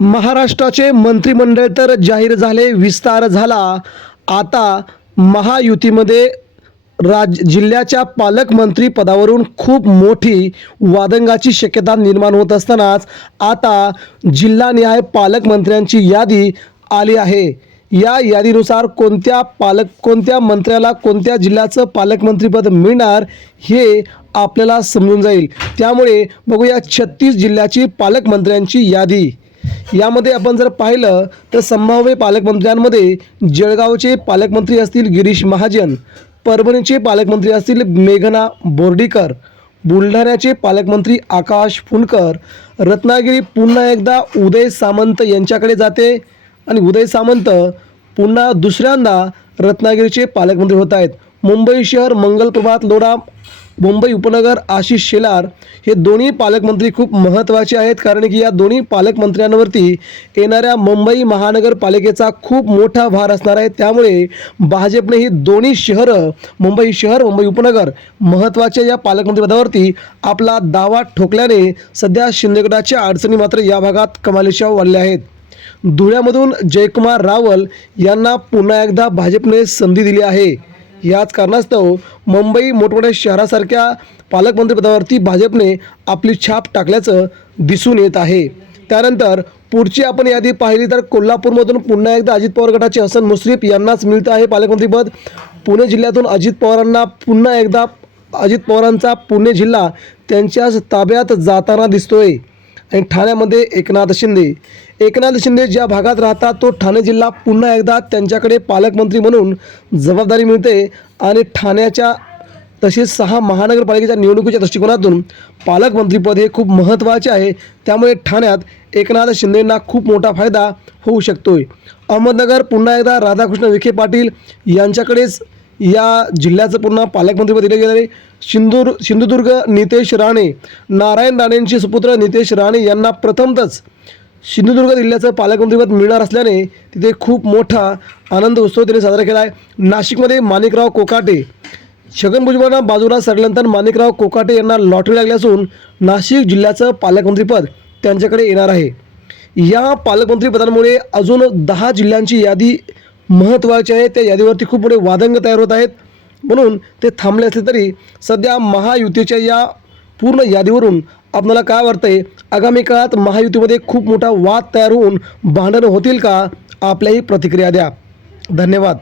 महाराष्ट्राचे मंत्रिमंडळ तर जाहीर झाले विस्तार झाला. आता महायुतीमध्ये राज जिल्ह्याच्या पालकमंत्री पदावरून खूप मोठी वादंगाची शक्यता निर्माण होत असतानाच आता जिल्हानिहाय पालकमंत्र्यांची यादी आली आहे. या यादीनुसार कोणत्या पालक कोणत्या मंत्र्याला कोणत्या जिल्ह्याचं पालकमंत्रीपद मिळणार हे आपल्याला समजून जाईल. त्यामुळे बघूया छत्तीस जिल्ह्याची पालकमंत्र्यांची यादी. यामध्ये आपण जर पाहिलं तर संभाव्य पालकमंत्र्यांमध्ये जळगावचे पालकमंत्री असतील गिरीश महाजन परभणीचे पालकमंत्री असतील मेघना बोर्डीकर बुलढाण्याचे पालकमंत्री आकाश फुंडकर रत्नागिरी पुन्हा एकदा उदय सामंत यांच्याकडे जाते आणि उदय सामंत पुन्हा दुसऱ्यांदा रत्नागिरीचे पालकमंत्री होत आहेत. मुंबई शहर मंगलप्रभात लोढा मुंबई उपनगर आशिष शेलार हे दोन्ही पालकमंत्री खूप महत्त्वाचे आहेत कारण की या दोन्ही पालकमंत्र्यांवरती येणाऱ्या मुंबई महानगरपालिकेचा खूप मोठा भार असणार आहे. त्यामुळे भाजपने ही दोन्ही शहरं मुंबई शहर मुंबई उपनगर महत्त्वाच्या या पालकमंत्रीपदावरती आपला दावा ठोकल्याने सध्या शिंदेगडाच्या अडचणी मात्र या भागात कमालीच्या वाढल्या आहेत. धुळ्यामधून जयकुमार रावल यांना पुन्हा एकदा भाजपने संधी दिली आहे. याच कारणास्तव मुंबई मोठमोठ्या शहरासारख्या पालकमंत्रीपदावरती भाजपने आपली छाप टाकल्याचं दिसून येत आहे. त्यानंतर पुढची आपण यादी पाहिली तर कोल्हापूरमधून पुन्हा एकदा अजित पवार गटाचे हसन मुश्रीफ यांनाच मिळतं आहे पालकमंत्रीपद. पुणे जिल्ह्यातून अजित पवारांना पुन्हा एकदा अजित पवारांचा पुणे जिल्हा त्यांच्याच ताब्यात जाताना दिसतोय. आणि ठाण्यामध्ये एकनाथ शिंदे. एकनाथ शिंदे ज्या भागात राहतात तो ठाणे जिल्हा पुन्हा एकदा त्यांच्याकडे पालकमंत्री म्हणून जबाबदारी मिळते आणि ठाण्याच्या तसेच सहा महानगरपालिकेच्या निवडणुकीच्या दृष्टिकोनातून पालकमंत्रीपद हे खूप महत्त्वाचे आहे. त्यामुळे ठाण्यात एकनाथ शिंदेंना खूप मोठा फायदा होऊ शकतो आहे अहमदनगर पुन्हा एकदा राधाकृष्ण विखे पाटील यांच्याकडेच या जिल्ह्याचं पुन्हा पालकमंत्रीपद दिले गेले आहे. सिंधूर सिंधुदुर्ग नितेश राणे नारायण राणेंचे सुपुत्र नितेश राणे यांना प्रथमतच सिंधुदुर्ग जिल्ह्याचं पालकमंत्रीपद मिळणार असल्याने तिथे खूप मोठा आनंद उत्सव त्यांनी साजरा केला आहे. नाशिकमध्ये माणिकराव कोकाटे छगन भुजबळांना बाजूला सरल्यानंतर माणिकराव कोकाटे यांना लॉटरी लागली असून नाशिक जिल्ह्याचं पालकमंत्रीपद त्यांच्याकडे येणार आहे. या पालकमंत्रीपदांमुळे अजून दहा जिल्ह्यांची यादी महत्त्वाचे आहे त्या यादीवरती खूप मोठे वादंग तयार होत आहेत. म्हणून ते थांबले असले तरी सध्या महायुतीच्या या पूर्ण यादीवरून आपल्याला काय वाटतंय? आगामी काळात महायुतीमध्ये खूप मोठा वाद तयार होऊन भांडणं होतील का? आपल्याही प्रतिक्रिया द्या. धन्यवाद.